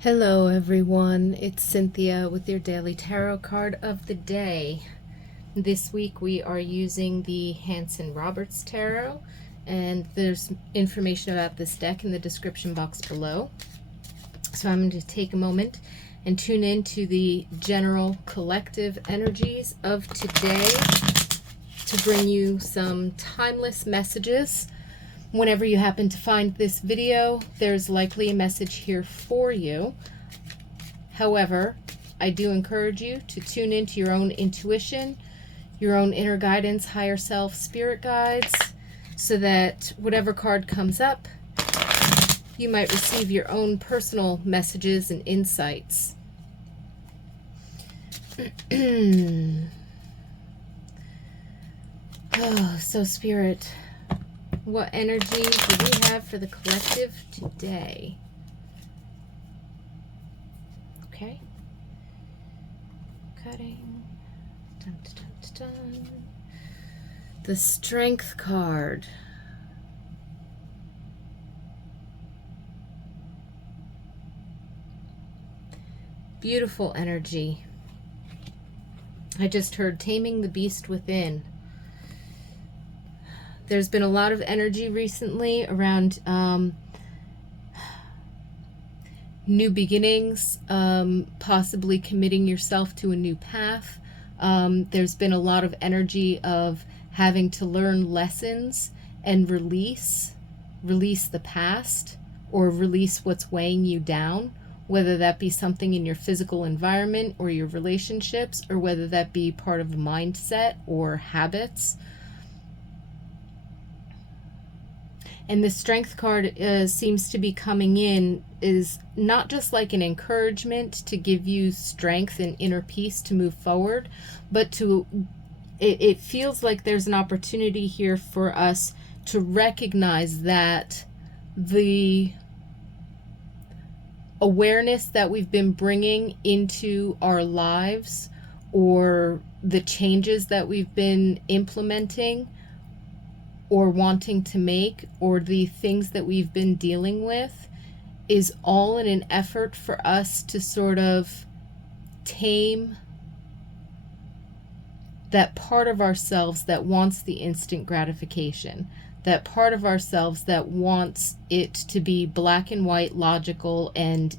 Hello everyone, it's Cynthia with your daily tarot card of the day. This week we are using the Hanson-Roberts tarot, and there's information about this deck in the description box below. So I'm going to take a moment and tune into the general collective energies of today to bring you some timeless messages. Whenever you happen to find this video, there's likely a message here for you. However, I do encourage you to tune into your own intuition, your own inner guidance, higher self, spirit guides, so that whatever card comes up, you might receive your own personal messages and insights. So Spirit, what energy do we have for the collective today? Okay. Cutting. Dun, dun, dun, dun. The Strength card. Beautiful energy. I just heard Taming the Beast Within. There's been a lot of energy recently around new beginnings, possibly committing yourself to a new path. There's been a lot of energy of having to learn lessons and release the past, or release what's weighing you down, whether that be something in your physical environment or your relationships, or whether that be part of a mindset or habits. And the Strength card seems to be coming in is not just like an encouragement to give you strength and inner peace to move forward, but it feels like there's an opportunity here for us to recognize that the awareness that we've been bringing into our lives, or the changes that we've been implementing or wanting to make, or the things that we've been dealing with, is all in an effort for us to sort of tame that part of ourselves that wants the instant gratification, that part of ourselves that wants it to be black and white, logical, and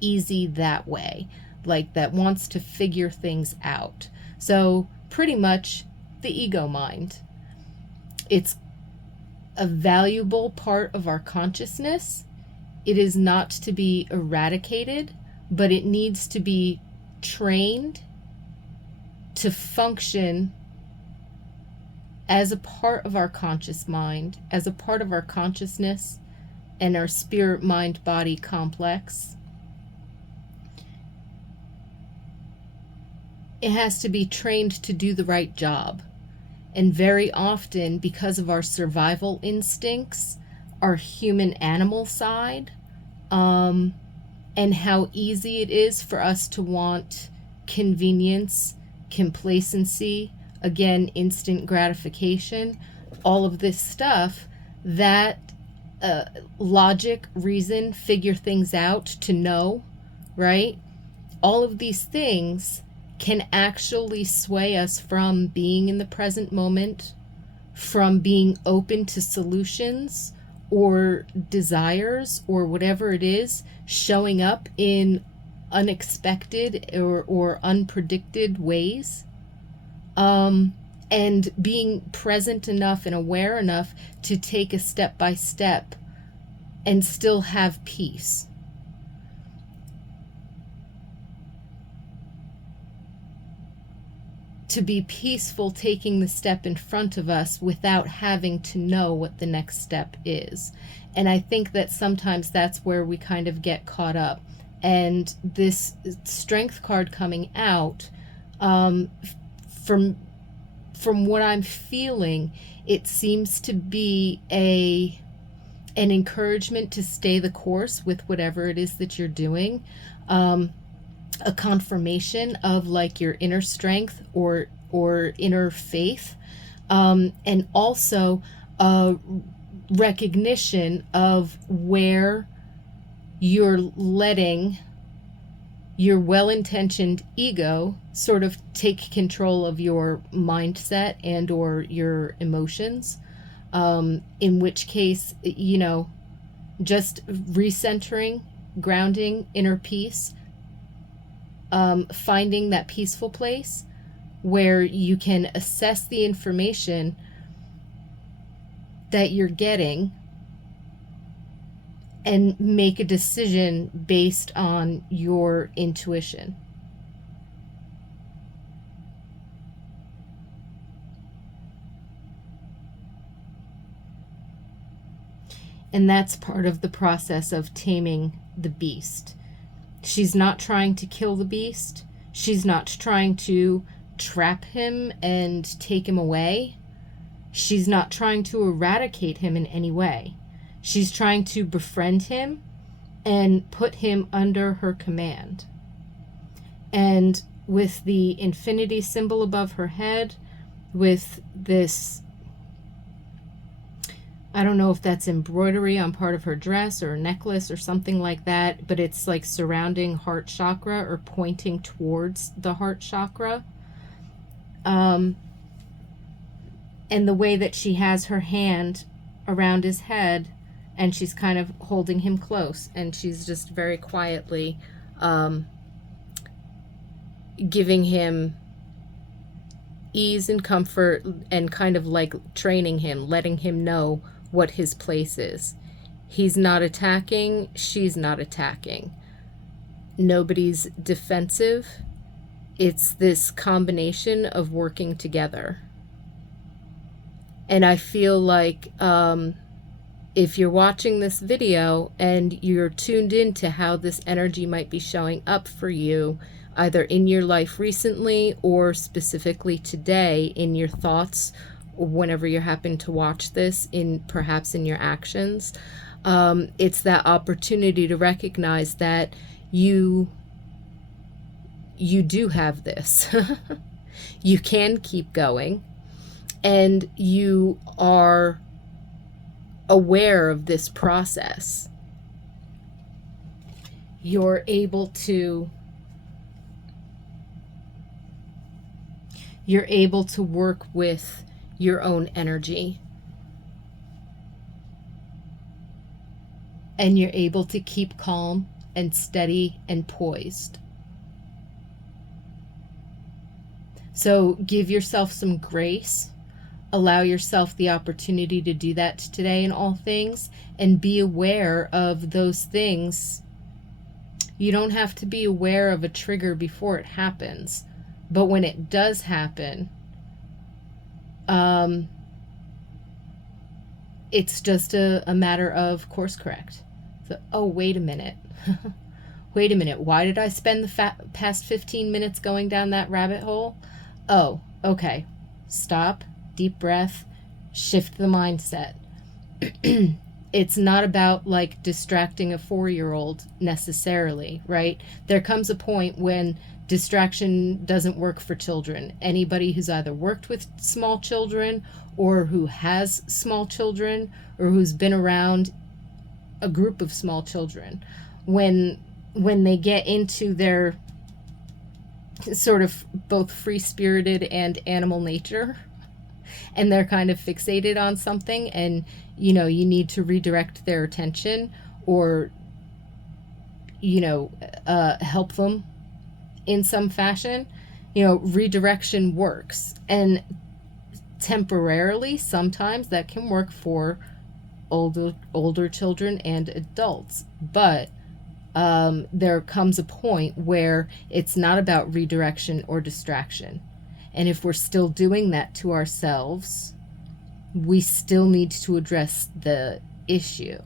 easy that way, like that wants to figure things out. So pretty much the ego mind. It's a valuable part of our consciousness. It is not to be eradicated, but it needs to be trained to function as a part of our conscious mind, as a part of our consciousness and our spirit mind body complex. It has to be trained to do the right job. And very often, because of our survival instincts, our human animal side, and how easy it is for us to want convenience, complacency, again, instant gratification, all of this stuff, that logic, reason, figure things out, to know, right? All of these things can actually sway us from being in the present moment, from being open to solutions or desires or whatever it is showing up in unexpected or unpredicted ways, and being present enough and aware enough to take a step by step and still have peace. To be peaceful taking the step in front of us without having to know what the next step is. And I think that sometimes that's where we kind of get caught up. And this Strength card coming out, from what I'm feeling, it seems to be an encouragement to stay the course with whatever it is that you're doing. A confirmation of like your inner strength or inner faith, and also a recognition of where you're letting your well-intentioned ego sort of take control of your mindset and or your emotions, in which case, just recentering, grounding, inner peace, finding that peaceful place where you can assess the information that you're getting and make a decision based on your intuition. And that's part of the process of taming the beast. She's not trying to kill the beast. She's not trying to trap him and take him away. She's not trying to eradicate him in any way. She's trying to befriend him and put him under her command. And with the infinity symbol above her head, with this, I don't know if that's embroidery on part of her dress or a necklace or something like that, but it's like surrounding heart chakra or pointing towards the heart chakra. And the way that she has her hand around his head, and she's kind of holding him close, and she's just very quietly giving him ease and comfort and kind of like training him, letting him know what his place is. He's not attacking, she's not attacking. Nobody's defensive. It's this combination of working together. And I feel like if you're watching this video and you're tuned into how this energy might be showing up for you, either in your life recently or specifically today in your thoughts, or whenever you happen to watch this, perhaps in your actions, it's that opportunity to recognize that you do have this. You can keep going, and you are aware of this process. You're able to work with your own energy, and you're able to keep calm and steady and poised. So give yourself some grace. Allow yourself the opportunity to do that today in all things, and be aware of those things. You don't have to be aware of a trigger before it happens, but when it does happen, it's just a matter of course correct. So, oh, wait a minute. Wait a minute. Why did I spend the past 15 minutes going down that rabbit hole? Oh, okay. Stop, deep breath, shift the mindset. It's not about like distracting a 4-year-old necessarily, right? There comes a point when distraction doesn't work for children. Anybody who's either worked with small children or who has small children or who's been around a group of small children, when they get into their sort of both free-spirited and animal nature, and they're kind of fixated on something, and you need to redirect their attention or help them in some fashion, redirection works. And temporarily, sometimes that can work for older children and adults, but there comes a point where it's not about redirection or distraction. And if we're still doing that to ourselves, we still need to address the issue,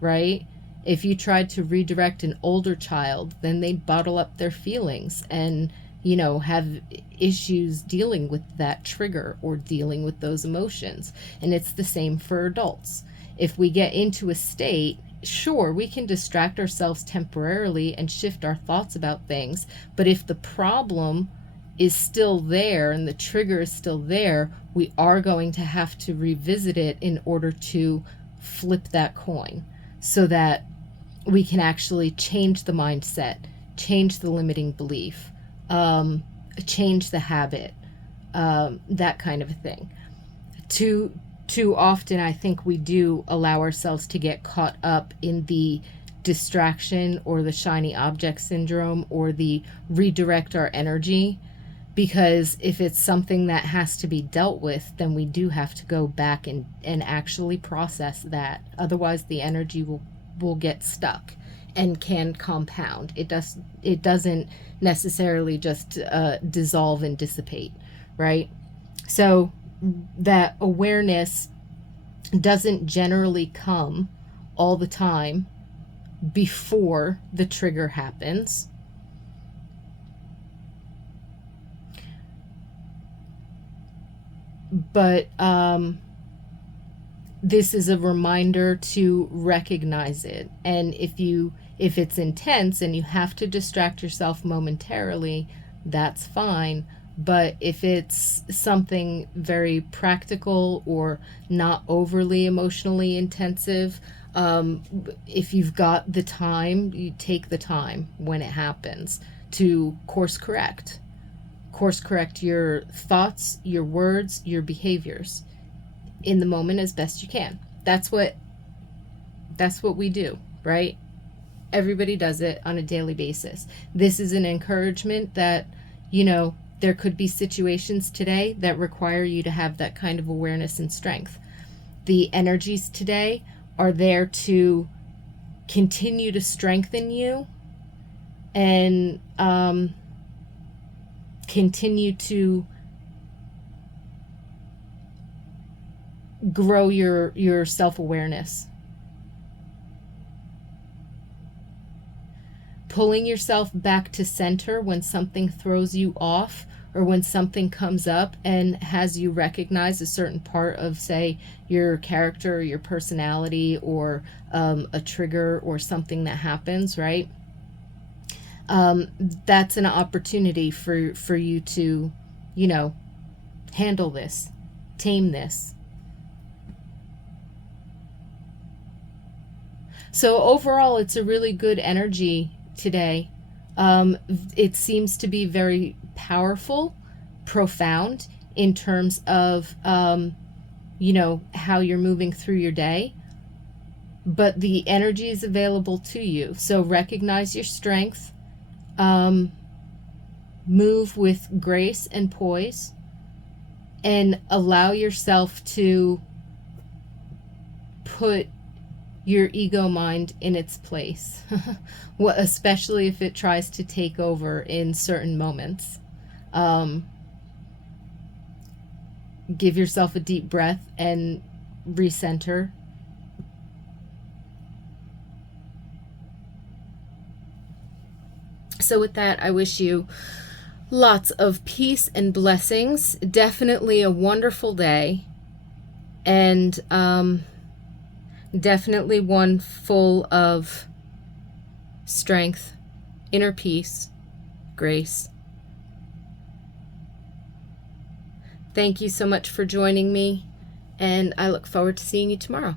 right? If you tried to redirect an older child, then they'd bottle up their feelings and, have issues dealing with that trigger or dealing with those emotions. And it's the same for adults. If we get into a state, sure, we can distract ourselves temporarily and shift our thoughts about things, but if the problem is still there and the trigger is still there, we are going to have to revisit it in order to flip that coin so that we can actually change the mindset, change the limiting belief, um, change the habit, that kind of a thing. Too often, I think we do allow ourselves to get caught up in the distraction or the shiny object syndrome or the redirect our energy, because if it's something that has to be dealt with, then we do have to go back and actually process that. Otherwise, the energy will get stuck and can compound. It doesn't necessarily just dissolve and dissipate, right? So that awareness doesn't generally come all the time before the trigger happens. But this is a reminder to recognize it. And if it's intense and you have to distract yourself momentarily, that's fine. But if it's something very practical or not overly emotionally intensive, if you've got the time, you take the time when it happens to course correct. Course correct your thoughts, your words, your behaviors in the moment as best you can. That's what we do, right? Everybody does it on a daily basis. This is an encouragement that, there could be situations today that require you to have that kind of awareness and strength. The energies today are there to continue to strengthen you and continue to grow your self-awareness. Pulling yourself back to center when something throws you off or when something comes up and has you recognize a certain part of, say, your character or your personality or a trigger or something that happens, right? That's an opportunity for you to, handle this, tame this. So overall, it's a really good energy today. It seems to be very powerful, profound in terms of, how you're moving through your day. But the energy is available to you. So recognize your strength. Move with grace and poise. And allow yourself to put your ego mind in its place, especially if it tries to take over in certain moments. Give yourself a deep breath and recenter. So with that, I wish you lots of peace and blessings. Definitely a wonderful day. And definitely one full of strength, inner peace, grace. Thank you so much for joining me, and I look forward to seeing you tomorrow.